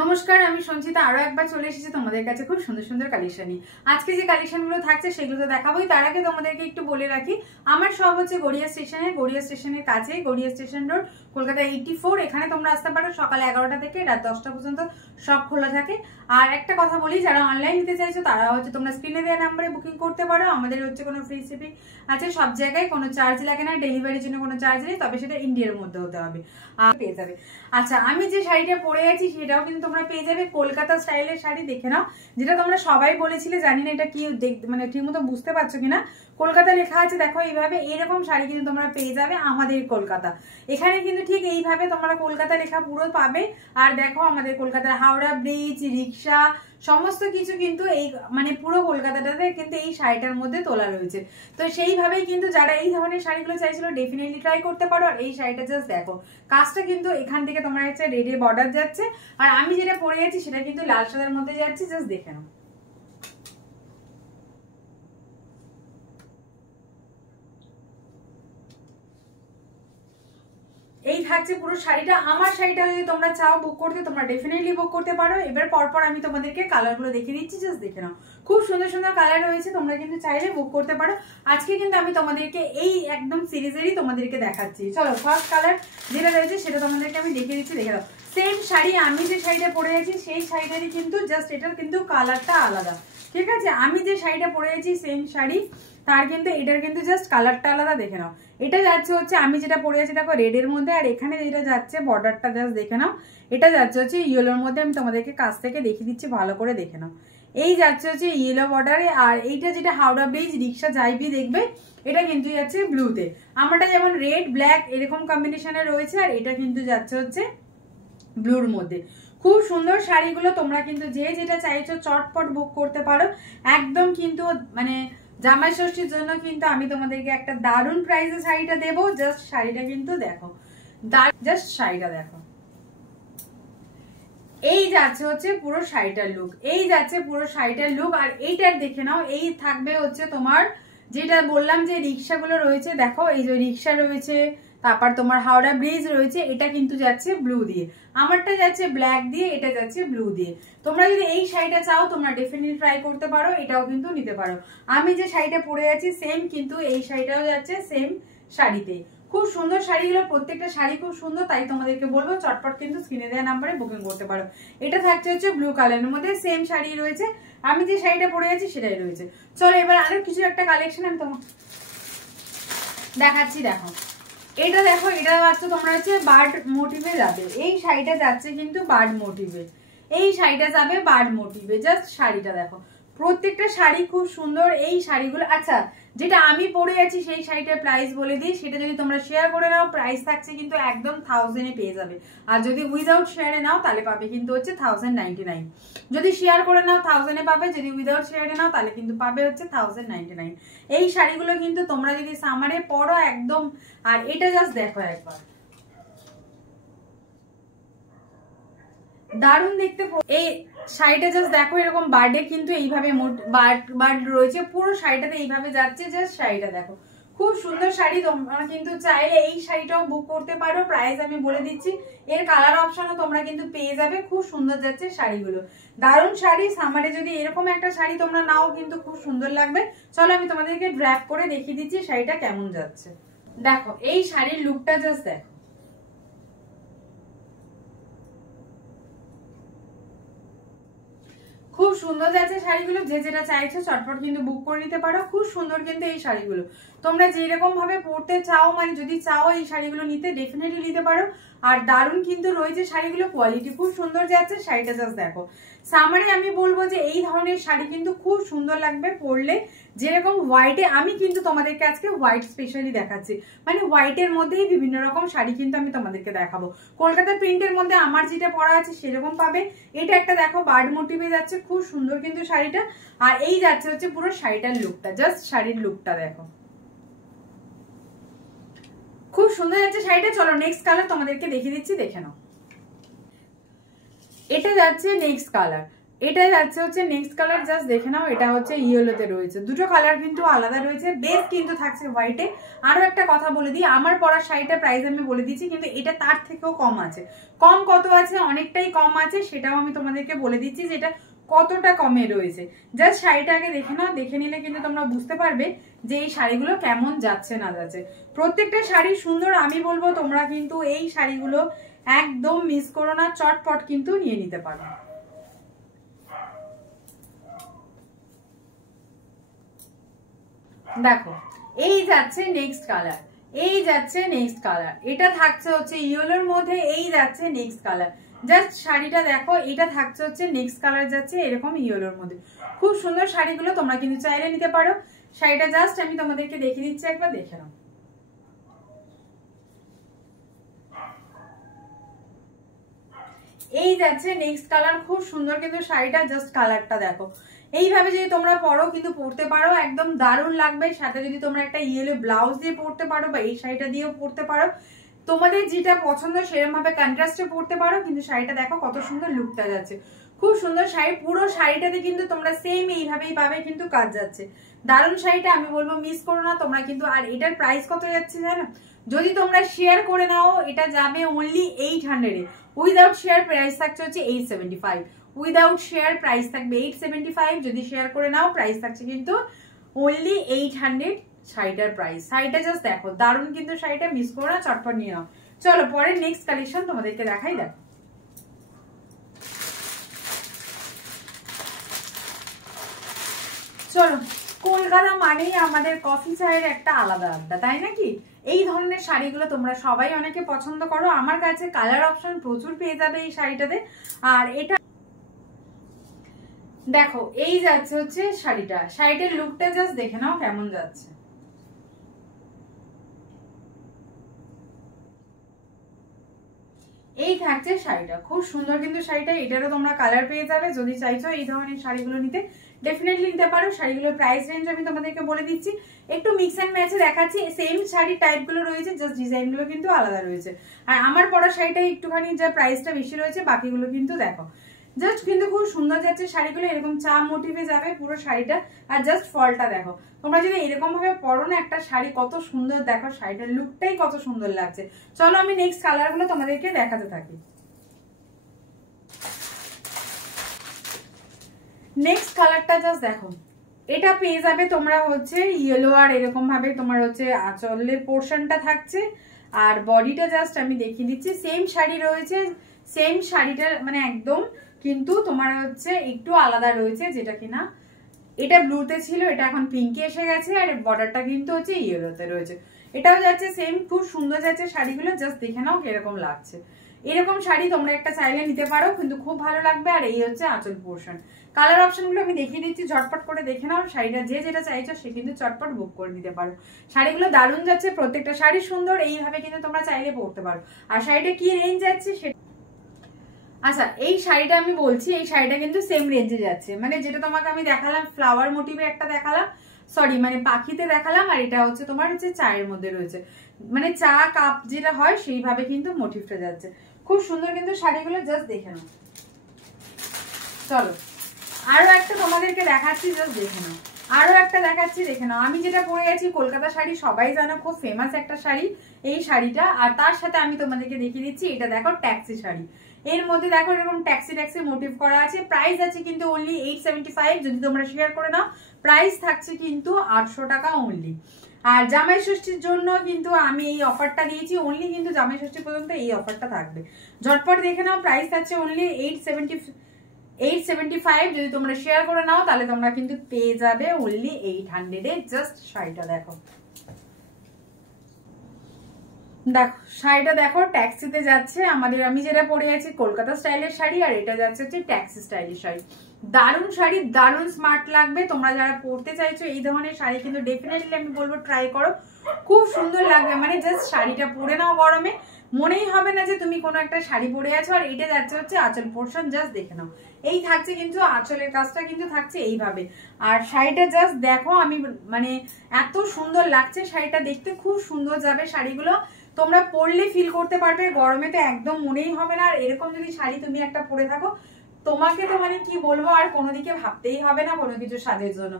নমস্কার, আমি সঞ্চিতা আরো একবার চলে এসেছি তোমাদের কাছে খুব সুন্দর সুন্দর কালেকশন নিয়ে। আজকে যে কালেকশনগুলো থাকছে সেগুলো তো দেখাবোই, তার আগে তোমাদেরকে একটু বলে রাখি আমার সব হচ্ছে গড়িয়া স্টেশনের কাছে, গড়িয়া স্টেশন রোড, কলকাতা 84। এখানে তোমরা আসতে পারো সকাল 11টা থেকে রাত 10টা পর্যন্ত সব খোলা থাকে। আর একটা কথা বলি, যারা অনলাইন নিতে চাইছো তারা হচ্ছে তোমরা স্ক্রিনে দেওয়া নাম্বারে বুকিং করতে পারো। আমাদের হচ্ছে কোনো ফ্রি শিপিং আছে, সব জায়গায় কোনো চার্জ লাগে না, ডেলিভারির জন্য কোনো চার্জ নেই, তবে সেটা ইন্ডিয়ার মধ্যে হতে হবে, আর পেয়ে যাবে। আচ্ছা, আমি যে শাড়িটা পরে আছি সেটাও কিন্তু তোমরা পেয়ে যাবে কলকাতা স্টাইলের শাড়ি। দেখে নাও, যেটা তোমরা সবাই বলেছিলে, জানি না এটা কি মানে ঠিক মতো বুঝতে পারছো কিনা। কলকাতা লেখা আছে দেখো এইভাবে, এরকম শাড়ি কিন্তু তোমরা পেয়ে যাবে আমাদের কলকাতা। এখানে কিন্তু ঠিক এইভাবে তোমরা কলকাতা লেখা পুরো পাবে। আর দেখো আমাদের কলকাতার হাওড়া ব্রিজ, রিক্সা, সমস্ত কিছু কিন্তু এই মানে পুরো কলকাতাটাতে কিন্তু এই শাড়িটার মধ্যে তোলা রয়েছে। তো সেইভাবেই কিন্তু যারা এই ধরনের শাড়িগুলো চাইছিল ডেফিনেটলি ট্রাই করতে পারো। আর এই শাড়িটা জাস্ট দেখো, কাজটা কিন্তু এখান থেকে তোমার একটা রেডে বর্ডার যাচ্ছে, আর আমি যেটা পরে আছি সেটা কিন্তু লাল সাদার মধ্যে যাচ্ছে, জাস্ট দেখে নাও। এই থাকছে পুরো শাড়িটা। আমার শাড়িটা যদি তোমরা চাও বুক করতে, তোমরা ডেফিনেটলি বুক করতে পারো। এবার পরপর আমি তোমাদেরকে কালারগুলো দেখিয়ে দিচ্ছি, জাস্ট দেখে নাও। খুব সুন্দর সুন্দর কালার রয়েছে, তোমরা কিন্তু চাইলে বুক করতে পারো। আজকে কিন্তু আমি তোমাদেরকে এই একদম সিরিজেরই তোমাদেরকে দেখাচ্ছি। চলো, ফার্স্ট কালার যেটা রয়েছে সেটা তোমাদেরকে আমি দেখিয়ে দিচ্ছি, দেখে নাও। সেম শাড়ি, আমি যে শাড়িটা পরে আছি সেই শাড়িটারই কিন্তু জাস্ট এটার কিন্তু কালারটা আলাদা, ঠিক আছে? আমি যে শাড়িটা পরে আছি সেম শাড়ি, তার কিন্তু এটার কিন্তু জাস্ট কালারটা আলাদা, দেখে নাও। এটা যাচ্ছে হচ্ছে আমি যেটা পরে আছি দেখো রেডের মধ্যে, আর এখানে যেটা যাচ্ছে বর্ডারটা জাস্ট দেখে নাও, এটা যাচ্ছে হচ্ছে ইয়েলোর মধ্যে। আমি তোমাদেরকে কাছ থেকে দেখিয়ে দিচ্ছি, ভালো করে দেখে নাও। এই যাচ্ছে হচ্ছে ইয়েলো বর্ডারে, আর এইটা যেটা হাওড়া ব্রিজ রিক্সা যাইবি দেখবে, এটা কিন্তু যাচ্ছে ব্লুতে। আমারটা যেমন রেড ব্ল্যাক এরকম কম্বিনেশনে রয়েছে, আর এটা কিন্তু যাচ্ছে হচ্ছে ব্লুর মধ্যে। খুব সুন্দর শাড়িগুলো, তোমরা কিন্তু যে যেটা চাইছো চটপট বুক করতে পারো। একদম কিন্তু মানে জামাই ষষ্ঠীর জন্য কিন্তু আমি তোমাদেরকে একটা দারুণ প্রাইসে শাড়িটা দেবো। জাস্ট শাড়িটা কিন্তু দেখো, জাস্ট শাড়িটা দেখো। এই যাচ্ছে হচ্ছে পুরো শাড়িটার লুক, এই যাচ্ছে পুরো শাড়িটার লুক। আর এইটার দেখে নাও, এই থাকবে হচ্ছে তোমার যেটা বললাম যে রিক্সাগুলো রয়েছে, দেখো এই যে রিক্সা রয়েছে, তারপর তোমার হাওড়া ব্রিজ রয়েছে, এটা কিন্তু যাচ্ছে ব্লু দিয়ে, আমারটা যাচ্ছে ব্ল্যাক দিয়ে, এটা যাচ্ছে ব্লু দিয়ে। তোমরা যদি এই শাড়িটা চাও তোমরা ডেফিনেটলি ট্রাই করতে পারো, এটাও কিন্তু নিতে পারো। আমি যে শাড়িটা পরে আছি সেম কিন্তু এই শাড়িটাও যাচ্ছে সেম শাড়িতে। খুব সুন্দর শাড়িগুলো, প্রত্যেকটা শাড়ি খুব সুন্দর, তাই তোমাদেরকে বলবো চটপট কিন্তু স্ক্রিনে দেওয়া নাম্বারে বুকিং করতে পারো। এটা থাকছে হচ্ছে ব্লু কালারের মধ্যে, সেম শাড়ি রয়েছে, আমি যে শাড়িটা পরে আছি সেটাই রয়েছে। চলো এবার আরো কিছু একটা কালেকশন আমি তোমাকে দেখাচ্ছি, দেখো এটা দেখো, এটা যাচ্ছে তোমরা হচ্ছে বার্ড মোটিভে যাবে, এই শাড়িটা যাচ্ছে কিন্তু বার্ড মোটিভে, এই শাড়িটা যাবে বার্ড মোটিভে। জাস্ট শাড়িটা দেখো, প্রত্যেকটা শাড়ি খুব সুন্দর এই শাড়িগুলো। আচ্ছা, যেটা আমি পরে আছি সেই শাড়িটার প্রাইস বলে দিই, সেটা যদি তোমরা শেয়ার করে নাও প্রাইস থাকছে কিন্তু একদম 1000-এ পেয়ে যাবে। আর যদি উইদাউট শেয়ারে নাও তাহলে পাবে কিন্তু হচ্ছে 1099। যদি শেয়ার করে নাও 1000-এ পাবে, যদি উইদাউট শেয়ারে নাও তাহলে কিন্তু পাবে হচ্ছে 1099। এই শাড়িগুলো কিন্তু তোমরা যদি সামারে পরো একদম। আর এটা জাস্ট দেখো একবার, দারুণ দেখতে। এই শাড়িটা জাস্ট দেখো, এরকম বার্ডে কিন্তু এইভাবে বার্ড রয়েছে, পুরো শাড়িটাতে এইভাবে যাচ্ছে। জাস্ট শাড়িটা দেখো, খুব সুন্দর শাড়ি। তোমরা কিন্তু চাইলে এই শাড়িটাও বুক করতে পারো, প্রাইস আমি বলে দিচ্ছি। এর কালার অপশনও তোমরা কিন্তু পেয়ে যাবে, খুব সুন্দর যাচ্ছে শাড়িগুলো, দারুণ শাড়ি। সামারে যদি এরকম একটা শাড়ি তোমরা নাও কিন্তু খুব সুন্দর লাগবে। চলো আমি তোমাদেরকে ড্র্যাপ করে দেখিয়ে দিচ্ছি শাড়িটা কেমন যাচ্ছে। দেখো এই শাড়ির লুকটা জাস্ট দেখো, খুব সুন্দর যাচ্ছে শাড়িগুলো। যে যেটা চাইছো চটপট কিন্তু বুক করে নিতে পারো। খুব সুন্দর কিন্তু এই শাড়িগুলো, তোমরা যেরকম ভাবে পরতে চাও, মানে যদি চাও এই শাড়িগুলো নিতে ডেফিনেটলি নিতে পারো। আর দারুণ কিন্তু রয়েছে শাড়িগুলো, কোয়ালিটি খুব সুন্দর যাচ্ছে। শাড়িটা জাস্ট দেখো। সামারে আমি বলবো যে এই ধরনের শাড়ি কিন্তু খুব সুন্দর লাগবে পরলে। যেরকম হোয়াইটে, আমি কিন্তু তোমাদেরকে আজকে হোয়াইট স্পেশালি দেখাচ্ছি, মানে হোয়াইটের মধ্যেই বিভিন্ন রকম শাড়ি কিন্তু আমি তোমাদেরকে দেখাবো। কলকাতা প্রিন্টের মধ্যে আমার যেটা পরা আছে সেরকম পাবে। এটা একটা দেখো বার্ড মোটিভে যাচ্ছে, খুব সুন্দর কিন্তু শাড়িটা। আর এই যাচ্ছে হচ্ছে পুরো শাড়িটার লুকটা, জাস্ট শাড়ির লুকটা দেখো, খুব সুন্দর যাচ্ছে শাড়িটা। চলো নেক্সট কালার তোমাদেরকে দেখিয়ে দিচ্ছি, দেখে নাও। এটা যাচ্ছে নেক্সট কালার, এটা যাচ্ছে হচ্ছে নেক্সট কালার, জাস্ট দেখে নাও। এটা হচ্ছে ইয়েলোতে রয়েছে, দুটো কালার কিন্তু আলাদা রয়েছে, বেস কিন্তু থাকছে হোয়াইটে। আরো একটা কথা বলে দিই, আমার পরা শাড়িটার প্রাইস আমি বলে দিচ্ছি, কিন্তু এটা তার থেকেও কম আছে। কম কত আছে? অনেকটাই কম আছে, সেটাও আমি তোমাদেরকে বলে দিচ্ছি যে এটা কতটা কমে রয়েছে। জাস্ট শাড়িটা আগে দেখে নাও, দেখে নিলে কিন্তু তোমরা বুঝতে পারবে যে এই শাড়িগুলো কেমন যাচ্ছে না যাচ্ছে। প্রত্যেকটা শাড়ি সুন্দর, আমি বলবো তোমরা কিন্তু এই শাড়িগুলো একদম মিস করো না, চটপট কিন্তু নিয়ে নিতে পারো। দেখো এই যাচ্ছে নেক্সট কালার, এই যাচ্ছে নেক্সট কালার, এটা থাকছে হচ্ছে ইয়েলোর মধ্যে, এই যাচ্ছে নেক্সট কালার। জাস্ট শাড়িটা দেখো, এটা থাকছে হচ্ছে নেক্সট কালার, যাচ্ছে এরকম ইয়েলোর মধ্যে। খুব সুন্দর শাড়িগুলো, তোমরা কিন্তু চাইলে নিতে পারো। শাড়িটা জাস্ট আমি তোমাদেরকে দেখিয়ে দিচ্ছি, একবার দেখে নাও। এই যাচ্ছে নেক্সট কালার, খুব সুন্দর কিন্তু শাড়িটা, জাস্ট কালারটা দেখো। এইভাবে যদি তোমরা পরো কিন্তু পরতে পারো, একদম দারুণ লাগবে। সাথে যদি তোমরা একটা ইয়েলো ব্লাউজ দিয়ে পরতে পারো বা এই শাড়িটা দিয়েও পরতে পারো, তোমাদের যেটা পছন্দ সেরকম ভাবে কন্ট্রাস্টে পরতে পারো। কিন্তু শাড়িটা দেখো কত সুন্দর লুকটা যাচ্ছে, খুব সুন্দর শাড়ি। পুরো শাড়িটাতে কিন্তু তোমরা সেম এইভাবেই পাবে কিন্তু কাজ যাচ্ছে। দারুণ শাড়িটা, আমি বলবো মিস করো না তোমরা কিন্তু। আর এটার প্রাইস কত যাচ্ছে জানো? যদি তোমরা শেয়ার করে নাও এটা যাবে অনলি 800 এ। উইদাউট শেয়ার প্রাইস থাকছে হচ্ছে 875। উইদাউট শেয়ার প্রাইস থাকবে 875, যদি শেয়ার করে নাও প্রাইস থাকছে কিন্তু অনলি 800 শাড়িটার প্রাইস। শাড়িটা জাস্ট দেখো, দারুণ কিন্তু শাড়িটা, মিস করো না, চটপট নিয়ে নাও। চলো পরের নেক্সট কালেকশন তোমাদেরকে দেখাই। দেখো চলো, কলকাতা মানেই আমাদের কফি চায়ের একটা আলাদা আড্ডা, তাই নাকি? এই ধরনের শাড়িগুলো তোমরা সবাই অনেকে পছন্দ করো। আমার কাছে কালার অপশন প্রচুর পেয়ে যাবে এই শাড়িটাতে। আর এটা দেখো, এই যাচ্ছে হচ্ছে শাড়িটা, শাড়িটার লুকটা জাস্ট দেখে নাও কেমন যাচ্ছে। এই থাকছে শাড়িটা, খুব সুন্দর কিন্তু শাড়িটা। এটারও তোমরা কালার পেয়ে যাবে, যদি চাইছো এই ধরনের শাড়িগুলো নিতে ডেফিনেটলি নিতে পারো। শাড়িগুলোর প্রাইস রেঞ্জ আমি তোমাদেরকে বলে দিচ্ছি, একটু মিক্স অ্যান্ড ম্যাচে দেখাচ্ছি। সেম শাড়ির টাইপগুলো রয়েছে, জাস্ট ডিজাইনগুলো কিন্তু আলাদা রয়েছে। আর আমার পরা শাড়িটা একটুখানি যা প্রাইসটা বেশি রয়েছে, বাকিগুলো কিন্তু দেখো জাস্ট কিন্তু খুব সুন্দর যাচ্ছে শাড়িগুলো। এরকম চা মোটিভে যাবে পুরো শাড়িটা। আর জাস্ট ফলটা দেখো, তোমরা যদি এরকম ভাবে পরো না একটা শাড়ি, কত সুন্দর দেখো, শাড়িটার লুকটাই কত সুন্দর লাগছে। চলো আমি নেক্সট কালারগুলো তোমাদেরকে দেখাতে থাকি। নেক্সট কালারটা জাস্ট দেখো, এটা পেয়ে যাবে তোমরা হচ্ছে ইয়েলো, আর এরকম ভাবে তোমার হচ্ছে আঁচলের পোর্শনটা থাকছে। আর বডিটা জাস্ট আমি দেখিয়ে দিচ্ছি, সেম শাড়ি রয়েছে, সেম শাড়িটা মানে একদম, কিন্তু তোমার হচ্ছে একটু আলাদা রয়েছে, যেটা কিনা এটা ব্লুতে ছিল, এটা এখন পিঙ্কে এসে গেছে। আর বর্ডারটা কিন্তু হচ্ছে ইয়েলোতে রয়েছে। এটাও যাচ্ছে সেম, খুব সুন্দর যাচ্ছে শাড়িগুলো, জাস্ট দেখে নাও কিরকম লাগছে। এরকম শাড়ি তোমরা একটা চাইলে নিতে পারো, কিন্তু খুব ভালো লাগবে। আর এই হচ্ছে আঁচল পোর্শন। কালার অপশনগুলো আমি দেখিয়ে দিচ্ছি, ঝটপট করে দেখে নাও। শাড়িটা যে যেটা চাইছো সে কিন্তু চটপট বুক করে নিতে পারো। শাড়িগুলো দারুণ যাচ্ছে, প্রত্যেকটা শাড়ি সুন্দর, এইভাবে কিন্তু তোমরা চাইলে পরতে পারো। আর শাড়িটা কি রেঞ্জ যাচ্ছে সেটা, আচ্ছা এই শাড়িটা আমি বলছি, এই শাড়িটা কিন্তু সেম রেঞ্জে যাচ্ছে। মানে যেটা তোমাকে আমি দেখালাম ফ্লাওয়ার মোটিভে একটা দেখালাম, সরি মানে পাখিতে দেখালাম, আর এটা হচ্ছে তোমার হচ্ছে চায়ের মধ্যে রয়েছে, মানে চা কাপ যেটা হয় সেইভাবে কিন্তু মোটিভটা যাচ্ছে। খুব সুন্দর কিন্তু শাড়িগুলো, জাস্ট দেখে নাও। চলো আরো একটা তোমাদেরকে দেখাচ্ছি, জাস্ট দেখে নাও। আরো একটা দেখাচ্ছি, দেখে নাও। আমি যেটা পরে গেছি কলকাতা শাড়ি, সবাই জানো খুব ফেমাস একটা শাড়ি এই শাড়িটা। আর তার সাথে আমি তোমাদেরকে দেখিয়ে দিচ্ছি, এটা দেখো ট্যাক্সি শাড়ি। এর মধ্যে দেখো এরকম ট্যাক্সি ট্যাক্সি মোটিভ করা আছে। প্রাইস আছে কিন্তু অনলি 875, যদি তোমরা শেয়ার করে নাও প্রাইস থাকছে কিন্তু 800 টাকা অনলি। আর জামাই ষষ্ঠীর জন্য কিন্তু আমি এই অফারটা দিয়েছি, অনলি কিন্তু জামাই ষষ্ঠী পর্যন্ত এই অফারটা থাকবে। ঝটপট দেখে নাও, প্রাইস থাকছে অনলি 875। যদি তোমরা শেয়ার করে নাও তাহলে তোমরা কিন্তু পেয়ে যাবে অনলি 800 এ। জাস্ট শাড়িটা দেখো, দেখো শাড়িটা দেখো, ট্যাক্সিতে যাচ্ছে আমাদের। আমি যেটা পরে আছি কলকাতা স্টাইলের শাড়ি, আর এটা যাচ্ছে হচ্ছে ট্যাক্সি স্টাইলের শাড়ি। দারুণ শাড়ি, দারুণ স্মার্ট লাগবে। তোমরা যারা পরতে চাইছো এই ধরনের শাড়ি কিন্তু ডেফিনেটলি আমি বলবো ট্রাই করো, খুব সুন্দর লাগবে। মানে জাস্ট শাড়িটা পরে নাও গরমে, মনেই হবে না যে তুমি কোনো একটা শাড়ি পরে আছো। আর এটা যাচ্ছে হচ্ছে আঁচল পোর্শন, জাস্ট দেখে নাও। এই থাকছে কিন্তু আঁচলের কাজটা কিন্তু থাকছে এইভাবে। আর শাড়িটা জাস্ট দেখো, আমি মানে এত সুন্দর লাগছে শাড়িটা দেখতে, খুব সুন্দর যাবে শাড়িগুলো। তোমরা পরলে ফিল করতে পারবে গরমে তো একদম মনেই হবে না। আর এরকম যদি শাড়ি তুমি একটা পরে থাকো, তোমাকে তো মানে কি বলবো, আর কোনো দিকে ভাবতেই হবে না কোনো কিছু সাজের জন্য।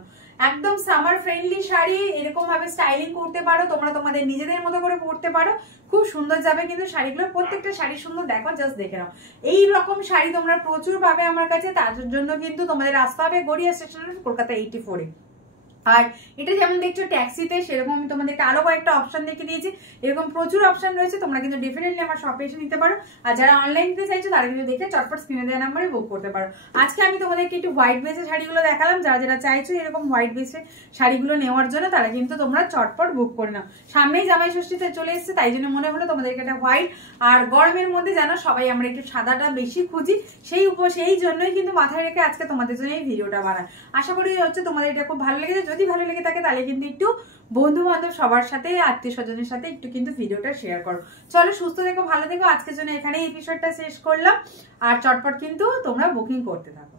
একদম সামার ফ্রেন্ডলি শাড়ি, এরকম ভাবে স্টাইলিং করতে পারো তোমরা, তোমাদের নিজেদের মতো করে পরতে পারো, খুব সুন্দর যাবে কিন্তু শাড়িগুলো। প্রত্যেকটা শাড়ি সুন্দর, দেখো জাস্ট দেখে নাও। এই রকম শাড়ি তোমরা প্রচুর পাবে আমার কাছে, তার জন্য কিন্তু তোমাদের আসতে হবে গড়িয়া স্টেশনের কলকাতা 84-এ। আর এটা যেমন দেখছো ট্যাক্সিতে, সেরকম আমি তোমাদেরকে আরো কয়েকটা অপশন দেখে দিয়েছি। এরকম প্রচুর অপশন রয়েছে, তোমরা কিন্তু ডেফিনেটলি আমার শপে এসে নিতে পারো। আর যারা অনলাইন নিতে চাইছো তারা কিন্তু দেখে চটপট স্ক্রিনে দেওয়া নাম্বারে বুক করতে পারো। আজকে আমি তোমাদেরকে একটু হোয়াইট বেসের শাড়িগুলো দেখালাম। যারা যারা চাইছো এরকম হোয়াইট বেসের শাড়িগুলো নেওয়ার জন্য তারা কিন্তু তোমরা চটপট বুক করে নাও। সামনেই জামাই ষষ্ঠীতে চলে এসেছে, তাই জন্য মনে হলো তোমাদেরকে একটা হোয়াইট, আর গরমের মধ্যে জানো সবাই আমরা একটু সাদাটা বেশি খুঁজি, সেই জন্যই কিন্তু মাথায় রেখে আজকে তোমাদের জন্য এই ভিডিওটা বানাই। আশা করি হচ্ছে তোমাদের এটা খুব ভালো লেগেছে। যদি ভালো লেগে থাকে তাহলে কিন্তু একটু বন্ধু বান্ধব সবার সাথে, আত্মীয় স্বজনের সাথে একটু কিন্তু ভিডিওটা শেয়ার করো। চলো, সুস্থ থেকো, ভালো থেকো। আজকের জন্য এখানে এপিসোডটা শেষ করলাম, আর চটপট কিন্তু তোমরা বুকিং করতে থাকো।